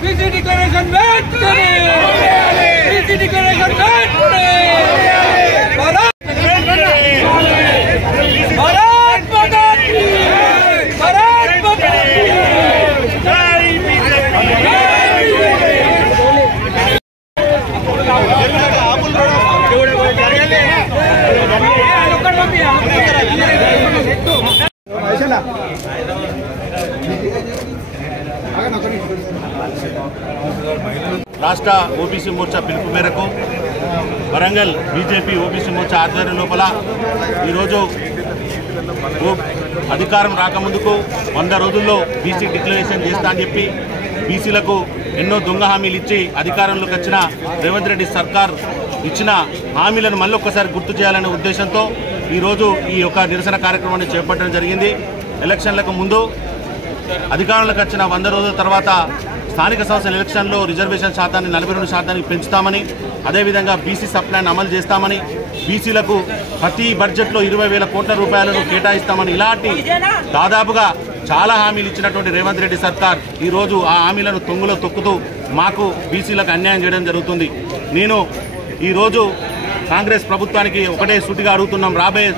BC declaration BC declaration రాష్ట్ర OBC Morcha పిలుపు మేరకు వరంగల్ బీజేపీ ఓబీసీ మోర్చా ఆధ్వర్యం లోపల ఈరోజు అధికారం రాకముందుకు 100 రోజుల్లో బీసీ డిక్లరేషన్ చేస్తా అని చెప్పి బీసీలకు ఎన్నో దొంగ హామీలు ఇచ్చి అధికారంలోకి వచ్చిన రేవంత్ రెడ్డి సర్కార్ ఇచ్చిన హామీలను మళ్ళీ ఒక్కసారి గుర్తు చేయాలనే ఉద్దేశంతో ఈరోజు ఈ యొక్క నిరసన కార్యక్రమాన్ని చేపట్టడం జరిగింది. ఎలక్షన్లకు ముందు అధికారంలోకి వచ్చిన 100 రోజుల తర్వాత స్థానిక సంస్థల ఎలక్షన్లో రిజర్వేషన్ శాతాన్ని 42% పెంచుతామని, అదేవిధంగా బీసీ సప్లాన్ అమలు చేస్తామని, బీసీలకు ప్రతి బడ్జెట్లో 20,000 కోట్ల రూపాయలను కేటాయిస్తామని ఇలాంటి దాదాపుగా చాలా హామీలు ఇచ్చినటువంటి రేవంత్ రెడ్డి సర్కార్ ఈరోజు ఆ హామీలను తొంగులో తొక్కుతూ మాకు బీసీలకు అన్యాయం చేయడం జరుగుతుంది. నేను ఈరోజు కాంగ్రెస్ ప్రభుత్వానికి ఒకటే సూటిగా అడుగుతున్నాం. రాబోయే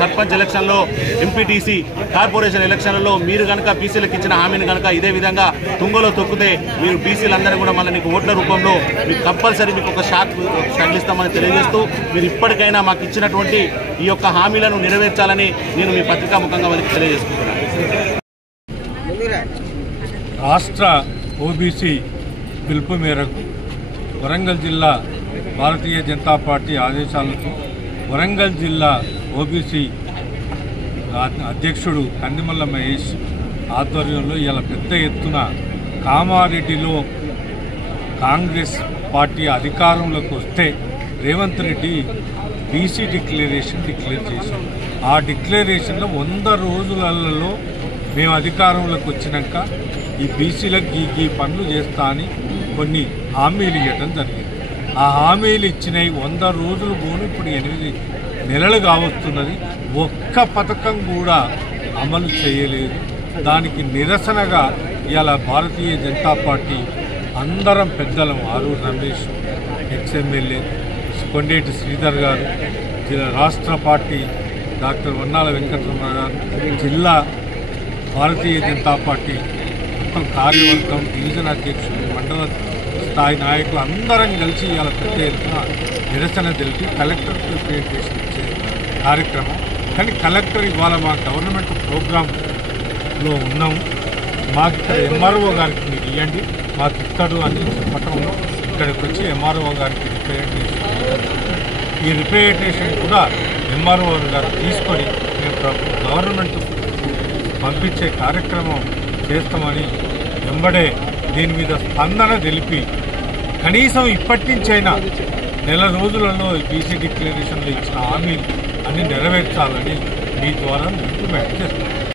సర్పంచ్ ఎలక్షన్లో, ఎంపీటీసీ కార్పొరేషన్ ఎలక్షన్లలో మీరు కనుక బీసీలకు ఇచ్చిన హామీని కనుక ఇదే విధంగా తుంగలో తొక్కితే మీరు బీసీలందరూ కూడా మళ్ళీ మీకు ఓట్ల రూపంలో మీకు కంపల్సరీ మీకు ఒక షాక్ తగిలిస్తామని తెలియజేస్తూ మీరు ఇప్పటికైనా మాకు ఇచ్చినటువంటి ఈ యొక్క హామీలను నెరవేర్చాలని నేను మీ పత్రికాముఖంగా వాళ్ళకి తెలియజేసుకుంటున్నాను. రాష్ట్ర ఓబీసీ పిలుపు మేరకు వరంగల్ జిల్లా భారతీయ జనతా పార్టీ ఆదేశాలతో వరంగల్ జిల్లా ఓబీసీ అధ్యక్షుడు కందిమల్ల మహేష్ ఆధ్వర్యంలో ఇలా పెద్ద ఎత్తున కామారెడ్డిలో కాంగ్రెస్ పార్టీ అధికారంలోకి వస్తే Revanth Reddy BC declaration declare చేశారు. ఆ డిక్లరేషన్లో 100 రోజులలో మేము అధికారంలోకి వచ్చినాక ఈ బీసీలకు ఈ పనులు చేస్తా అని కొన్ని హామీలు ఇవ్వడం జరిగింది. ఆ హామీలు ఇచ్చినవి 100 రోజులు పోను ఇప్పుడు 8 నెలలు కావస్తున్నది. ఒక్క పథకం కూడా అమలు చేయలేదు. దానికి నిరసనగా ఇవాళ భారతీయ జనతా పార్టీ అందరం పెద్దలం ఆరూరు రమేష్, ఎక్స్ఎమ్మెల్యే కొండేటి శ్రీధర్ గారు, రాష్ట్ర పార్టీ డాక్టర్ వన్నాల వెంకటరమణ గారు, జిల్లా భారతీయ జనతా పార్టీ మొత్తం కార్యవర్గం, డివిజన్ అధ్యక్షులు, మండల స్థాయి నాయకులు అందరం కలిసి ఇవాళ పెద్ద ఎత్తున నిరసన తెలిపి కలెక్టర్కి రిప్రజెంటేషన్ ఇచ్చే కార్యక్రమం. కానీ కలెక్టర్ ఇవాళ మా గవర్నమెంట్ ప్రోగ్రాంలో ఉన్నాము, మాకు ఇక్కడ ఎంఆర్ఓ గారికి మీరు ఇవ్వండి మాకు ఇస్తాడు అని చెప్పటంలో ఇక్కడికి వచ్చి ఎంఆర్ఓ గారికి రిప్రజెంటేషన్, ఈ రిప్రజెంటేషన్ కూడా ఎంఆర్ఓ గారు తీసుకొని మేము గవర్నమెంట్ పంపించే కార్యక్రమం చేస్తామని వెంబడే దీని మీద స్పందన తెలిపి కనీసం ఇప్పటి నుంచైనా నెల రోజులలో బీసీ డిక్లరేషన్లో ఇచ్చిన హామీలు అన్ని నెరవేర్చాలని మీ ద్వారా విజ్ఞప్తి చేస్తున్నాను.